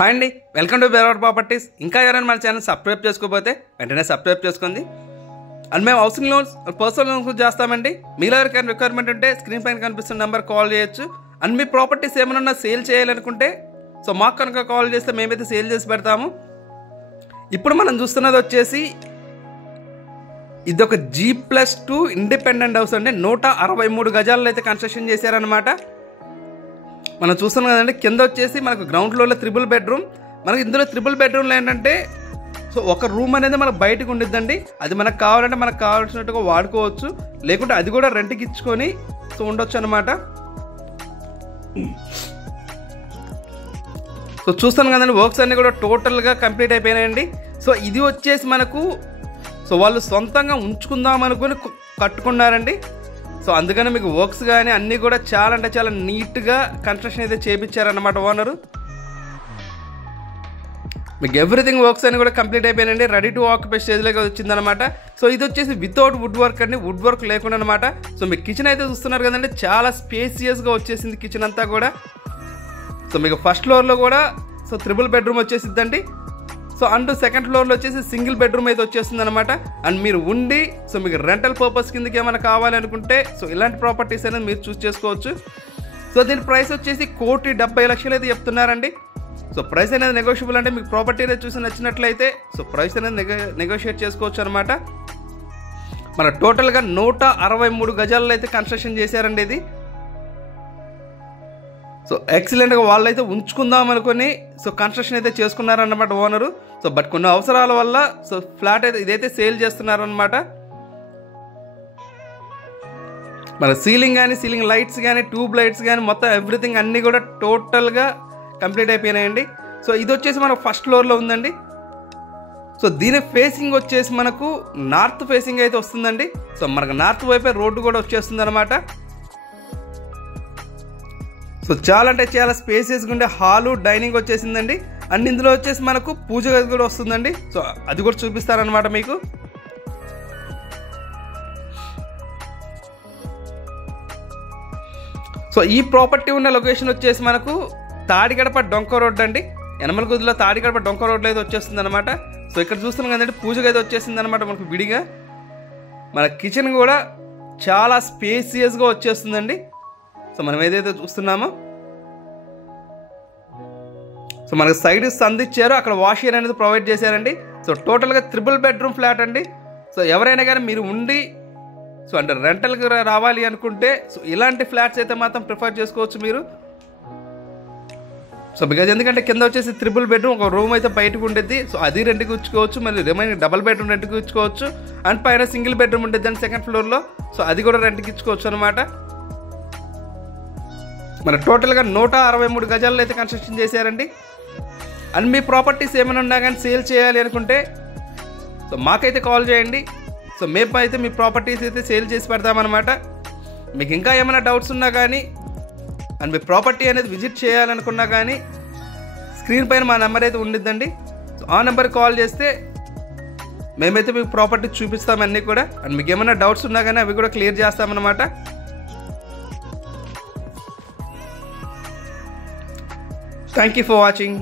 Hi అండి, welcome to బేరవర్ properties. ఇంకా ఎవరైనా మన ఛానల్ సబ్స్క్రైబ్ చేసుకోకపోతే వెంటనే సబ్స్క్రైబ్ చేసుకోండి. అండ్ మేము హౌసింగ్ లోన్స్, పర్సనల్ లోన్స్ చేస్తామండి. మీలో ఎవరికైనా రిక్వైర్మెంట్ ఉంటే స్క్రీన్ పైన కనిపిస్తున్న నెంబర్ కాల్ చేయొచ్చు. అండ్ మీ ప్రాపర్టీస్ ఏమైనా సేల్ చేయాలనుకుంటే మాకు కనుక కాల్ చేస్తే మేమైతే సేల్ చేసి పెడతాము. ఇప్పుడు మనం చూస్తున్నది వచ్చేసి ఇదొక G+2 ఇండిపెండెంట్ హౌస్ అండి. 163 గజాల్లో అయితే కన్స్ట్రక్షన్ చేశారనమాట. మనం చూస్తున్నాం కదండి, కింద వచ్చేసి మనకు గ్రౌండ్ ఫ్లోర్లో 3 బెడ్రూమ్. మనకి ఇందులో 3 బెడ్రూమ్లో ఏంటంటే ఒక రూమ్ అనేది మనకు బయటకు ఉండిద్దండి. అది మనకు కావాలంటే మనకు కావాల్సినట్టుగా వాడుకోవచ్చు, లేకుంటే అది కూడా రెంట్కి ఇచ్చుకొని ఉండొచ్చు అనమాట. చూస్తాను కదండి, వర్క్స్ అన్నీ కూడా టోటల్గా కంప్లీట్ అయిపోయినాయండి. ఇది వచ్చేసి మనకు వాళ్ళు సొంతంగా ఉంచుకుందాం అనుకుని కట్టుకున్నారండి. అందుకని మీకు వర్క్స్ కానీ అన్నీ కూడా చాలా అంటే చాలా నీట్గా కన్స్ట్రక్షన్ అయితే చేయించారన్నమాట ఓనరు. మీకు ఎవ్రీథింగ్ వర్క్స్ అన్ని కూడా కంప్లీట్ అయిపోయాయండి. రెడీ టు ఆక్యుపై స్టేజ్లోకి వచ్చిందనమాట. ఇది వచ్చేసి వితౌట్ వుడ్ వర్క్ అండి, వుడ్ వర్క్ లేకుండా అనమాట. మీకు కిచెన్ అయితే చూస్తున్నారు కదండి, చాలా స్పేసియస్గా వచ్చేసింది కిచెన్ అంతా కూడా. మీకు ఫస్ట్ ఫ్లోర్లో కూడా 3 బెడ్రూమ్ వచ్చేసిద్దండి. అండ్ సెకండ్ ఫ్లోర్లో వచ్చేసి సింగిల్ బెడ్రూమ్ అయితే వచ్చేస్తుంది అనమాట. అండ్ మీరు ఉండి మీకు రెంటల్ పర్పస్ కిందకి ఏమైనా కావాలనుకుంటే ఇలాంటి ప్రాపర్టీస్ అనేది మీరు చూస్ చేసుకోవచ్చు. దీని ప్రైస్ వచ్చేసి 1,70,00,000 అయితే చెప్తున్నారండి. ప్రైస్ అనేది నెగోషియబుల్ అంటే మీకు ప్రాపర్టీ అనేది చూసి నచ్చినట్లయితే ప్రైస్ అనేది నెగోషియేట్ చేసుకోవచ్చు అనమాట. మన టోటల్గా 163 గజాల్లో అయితే కన్స్ట్రక్షన్ చేశారండి ఇది. ఎక్సలెంట్గా వాళ్ళైతే ఉంచుకుందాం అనుకుని కన్స్ట్రక్షన్ అయితే చేసుకున్నారన్నమాట ఓనరు. బట్ కొన్ని అవసరాల వల్ల ఫ్లాట్ అయితే ఇదైతే సేల్ చేస్తున్నారనమాట. మన సీలింగ్ కానీ, సీలింగ్ లైట్స్ కానీ, ట్యూబ్ లైట్స్ కానీ మొత్తం ఎవ్రీథింగ్ అన్నీ కూడా టోటల్గా కంప్లీట్ అయిపోయినాయండి. ఇది వచ్చేసి మనకు ఫస్ట్ ఫ్లోర్లో ఉందండి. దీని ఫేసింగ్ వచ్చేసి మనకు నార్త్ ఫేసింగ్ అయితే వస్తుందండి. మనకు నార్త్ వైపే రోడ్డు కూడా వచ్చేస్తుంది అనమాట. చాలా అంటే చాలా స్పేసియస్గా ఉండే హాలు, డైనింగ్ వచ్చేసిందండి. అండ్ ఇందులో వచ్చేసి మనకు పూజ గది కూడా వస్తుందండి. అది కూడా చూపిస్తారనమాట మీకు. ఈ ప్రాపర్టీ ఉన్న లొకేషన్ వచ్చేసి మనకు తాడిగడప డొంక రోడ్ అండి. యనమలగుదిలో తాడిగడప డొంక రోడ్లో అయితే వచ్చేస్తుంది అనమాట. ఇక్కడ చూస్తున్నాం కదండి, పూజ గది వచ్చేసింది అనమాట మనకు విడిగా. మన కిచెన్ కూడా చాలా స్పేసియస్గా వచ్చేస్తుందండి. మనం ఏదైతే చూస్తున్నామో మనకు సైడ్ సందిచ్చారు, అక్కడ వాష్ ఏరియా అనేది ప్రొవైడ్ చేశారండి. టోటల్గా 3 బెడ్రూమ్ ఫ్లాట్ అండి. ఎవరైనా కానీ మీరు ఉండి అంటే రెంటల్కి రావాలి అనుకుంటే ఇలాంటి ఫ్లాట్స్ అయితే మాత్రం ప్రిఫర్ చేసుకోవచ్చు మీరు. బికాజ్ ఎందుకంటే కింద వచ్చేసి 3 బెడ్రూమ్, ఒక రూమ్ అయితే బయటకు ఉండేది. అది రెంట్కి ఇచ్చుకోవచ్చు, మళ్ళీ రిమైనింగ్ డబల్ బెడ్రూమ్ రెంట్కి ఇచ్చుకోవచ్చు. అండ్ పైన సింగిల్ బెడ్రూమ్ ఉండేది అండి సెకండ్ ఫ్లోర్లో. అది కూడా రెంట్కి ఇచ్చుకోవచ్చు అనమాట. మన టోటల్గా 163 గజాల్లో అయితే కన్స్ట్రక్షన్ చేశారండి. అండ్ మీ ప్రాపర్టీస్ ఏమైనా ఉన్నా కానీ సేల్ చేయాలి అనుకుంటే మాకైతే కాల్ చేయండి. మేము అయితే మీ ప్రాపర్టీస్ అయితే సేల్ చేసి పెడతామన్నమాట. మీకు ఇంకా ఏమైనా డౌట్స్ ఉన్నా కానీ అండ్ మీ ప్రాపర్టీ అనేది విజిట్ చేయాలనుకున్నా కానీ స్క్రీన్ పైన మా నెంబర్ అయితే ఉండిద్దండి. ఆ నెంబర్కి కాల్ చేస్తే మేమైతే మీకు ప్రాపర్టీ చూపిస్తాం అన్నీ కూడా. అండ్ మీకు ఏమైనా డౌట్స్ ఉన్నా కానీ అవి కూడా క్లియర్ చేస్తామన్నమాట. Thank you for watching.